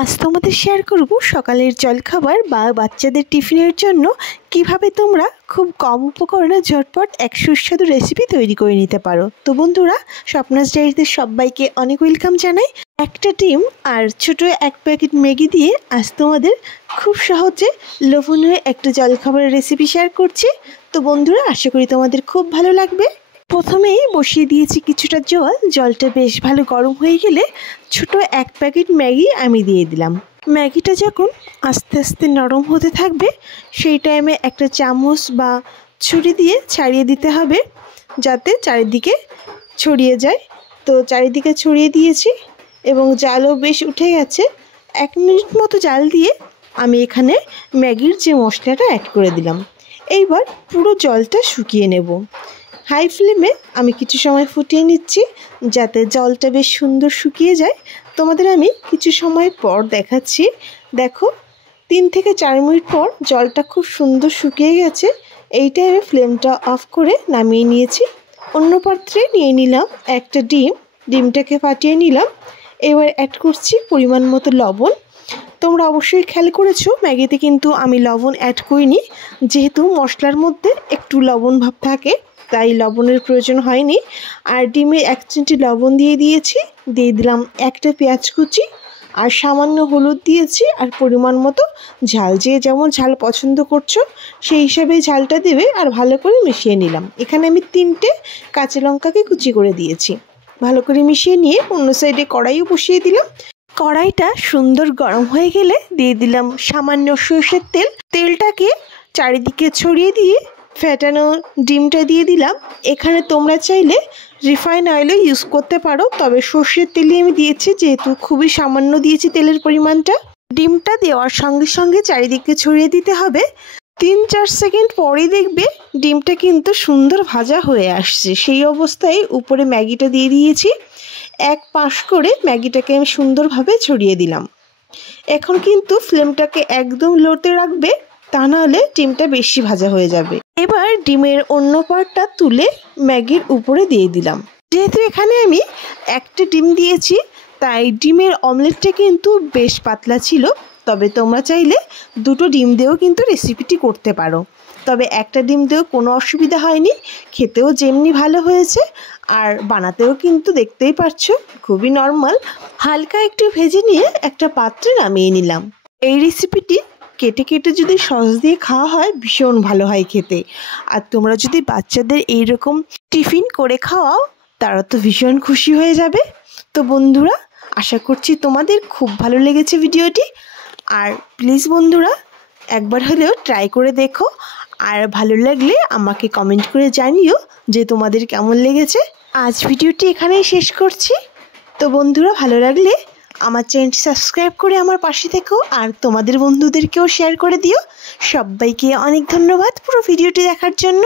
আজ তোমাদের শেয়ার করব সকালের জলখাবার বা বাচ্চাদের টিফিনের জন্য কিভাবে তোমরা খুব কম উপকরণে ঝটপট এক সুস্বাদু রেসিপি তৈরি করে নিতে পারো। তো বন্ধুরা, স্বপ্নাস ডায়েরিতে সবাইকে অনেক ওয়েলকাম জানাই। একটা ডিম আর ছোট এক প্যাকেট ম্যাগি দিয়ে আজ তোমাদের খুব সহজে লোভনীয় একটা জলখাবারের রেসিপি শেয়ার করছি। তো বন্ধুরা, আশা করি তোমাদের খুব ভালো লাগবে। প্রথমেই বসিয়ে দিয়েছি কিছুটা জল। জলটা বেশ ভালো গরম হয়ে গেলে ছোট এক প্যাকেট ম্যাগি আমি দিয়ে দিলাম। ম্যাগিটা যখন আস্তে আস্তে নরম হতে থাকবে সেই টাইমে একটা চামচ বা ছুরি দিয়ে ছাড়িয়ে দিতে হবে যাতে চারিদিকে ছড়িয়ে যায়। তো চারিদিকে ছড়িয়ে দিয়েছি এবং জালও বেশ উঠে গেছে। 1 মিনিট মতো জাল দিয়ে আমি এখানে ম্যাগির যে মশলাটা অ্যাড করে দিলাম। এইবার পুরো জলটা শুকিয়ে নেব। হাই ফ্লেমে আমি কিছু সময় ফুটিয়ে নিচ্ছি যাতে জলটা বেশ সুন্দর শুকিয়ে যায়। তোমাদের আমি কিছু সময় পর দেখাচ্ছি। দেখো, 3 থেকে 4 মিনিট পর জলটা খুব সুন্দর শুকিয়ে গেছে। এই টাইমে ফ্লেমটা অফ করে নামিয়ে নিয়েছি। অন্য পাত্রে নিয়ে নিলাম একটা ডিমটাকে ফাটিয়ে নিলাম। এবার অ্যাড করছি পরিমাণ মতো লবণ। তোমরা অবশ্যই খেয়াল করেছো ম্যাগিতে কিন্তু আমি লবণ অ্যাড করিনি, যেহেতু মশলার মধ্যে একটু লবণ ভাব থাকে তাই লবণের প্রয়োজন হয়নি। আর ডিমে 1 চিমটি লবণ দিয়ে দিয়েছি, দিয়ে দিলাম একটা পেঁয়াজ কুচি আর সামান্য হলুদ দিয়েছি আর পরিমাণ মতো ঝাল। যে যেমন ঝাল পছন্দ করছো সেই হিসাবে ঝালটা দেবে। আর ভালো করে মিশিয়ে নিলাম। এখানে আমি 3টে কাঁচা লঙ্কাকে কুচি করে দিয়েছি। ভালো করে মিশিয়ে নিয়ে অন্য সাইডে কড়াইও বসিয়ে দিলাম। কড়াইটা সুন্দর গরম হয়ে গেলে দিয়ে দিলাম সামান্য সরষের তেল। তেলটাকে চারিদিকে ছড়িয়ে দিয়ে ফ্যাটানো ডিমটা দিয়ে দিলাম। এখানে তোমরা চাইলে রিফাইন অয়েলও ইউজ করতে পারো, তবে সর্ষের তেলই আমি দিয়েছি যেহেতু খুবই সামান্য দিয়েছি তেলের পরিমাণটা। ডিমটা দেওয়ার সঙ্গে সঙ্গে চারিদিকে ছড়িয়ে দিতে হবে। 3-4 সেকেন্ড পরেই দেখবে ডিমটা কিন্তু সুন্দর ভাজা হয়ে আসছে। সেই অবস্থায় উপরে ম্যাগিটা দিয়ে দিয়েছি। এক পাশ করে ম্যাগিটাকে আমি সুন্দরভাবে ছড়িয়ে দিলাম। এখন কিন্তু ফ্লেমটাকে একদম লোতে রাখবে, তা নাহলে ডিমটা বেশি ভাজা হয়ে যাবে। এবার ডিমের অন্য পার্টটা তুলে ম্যাগির উপরে দিয়ে দিলাম। যেহেতু এখানে আমি একটা ডিম দিয়েছি তাই ডিমের অমলেটটা কিন্তু বেশ পাতলা ছিল, তবে তোমরা চাইলে 2টো ডিম দিয়েও কিন্তু রেসিপিটি করতে পারো। তবে একটা ডিম দিয়েও কোনো অসুবিধা হয়নি, খেতেও যেমনি ভালো হয়েছে আর বানাতেও কিন্তু দেখতেই পাচ্ছো খুবই নর্মাল। হালকা একটু ভেজে নিয়ে একটা পাত্রে নামিয়ে নিলাম। এই রেসিপিটি কেটে কেটে যদি সস দিয়ে খাওয়া হয় ভীষণ ভালো হয় খেতে। আর তোমরা যদি বাচ্চাদের এইরকম টিফিন করে খাওয়াও তারা তো ভীষণ খুশি হয়ে যাবে। তো বন্ধুরা, আশা করছি তোমাদের খুব ভালো লেগেছে ভিডিওটি। আর প্লিজ বন্ধুরা, একবার হলেও ট্রাই করে দেখো। আর ভালো লাগলে আমাকে কমেন্ট করে জানিও যে তোমাদের কেমন লেগেছে। আজ ভিডিওটি এখানেই শেষ করছি। তো বন্ধুরা, ভালো লাগলে আমার চ্যানেলটি সাবস্ক্রাইব করে আমার পাশে থেকো আর তোমাদের বন্ধুদেরকেও শেয়ার করে দিও। সবাইকে অনেক ধন্যবাদ পুরো ভিডিওটি দেখার জন্য।